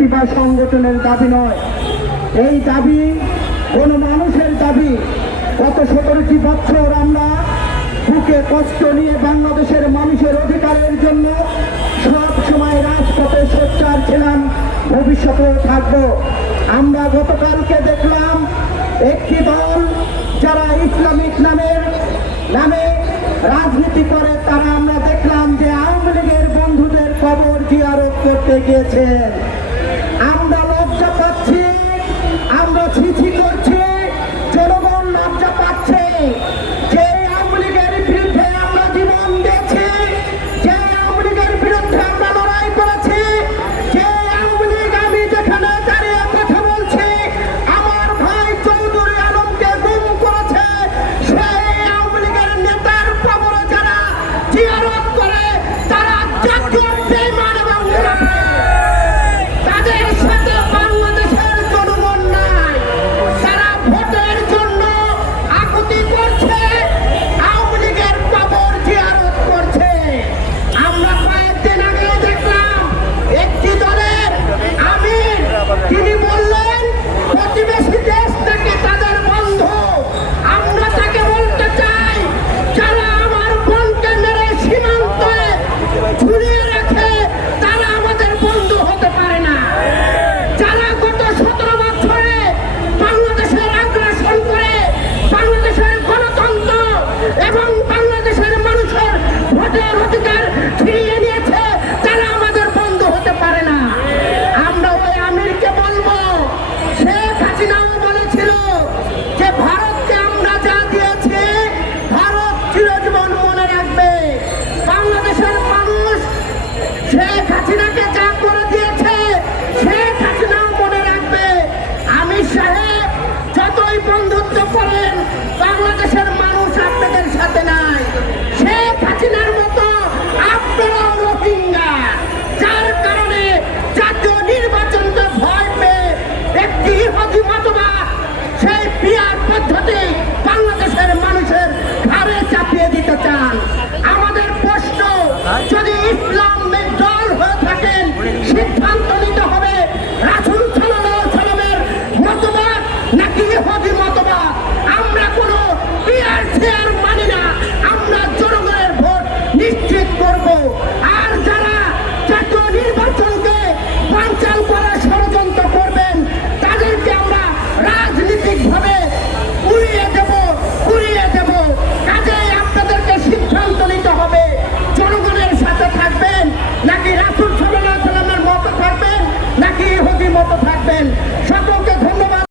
ব্যক্তি বা সংগঠনের দাবি নয়। এই দাবি কোনো মানুষের দাবি। গত সতেরোটি বছর আমরা বুকে কষ্ট নিয়ে বাংলাদেশের মানুষের অধিকারের জন্য সব সময় রাজপথে সোচ্চার ছিলাম, ভবিষ্যতেও থাকব। আমরা গতকালকে দেখলাম একটি দল যারা ইসলামিক নামের নামে রাজনীতি করে, তারা আমরা দেখলাম যে আওয়ামী লীগের বন্ধুদের কবর জিয়ারত করতে গিয়েছেন। Presidente. সিদ্ধান্ত হবে। রাসুল সাল্লাহ সাল্লামের মতবাদ মতবাদ? আমরা কোনো পিয়ার চেয়ার মানি আমরা জনগণের ভোট নিশ্চিত করব। আর যারা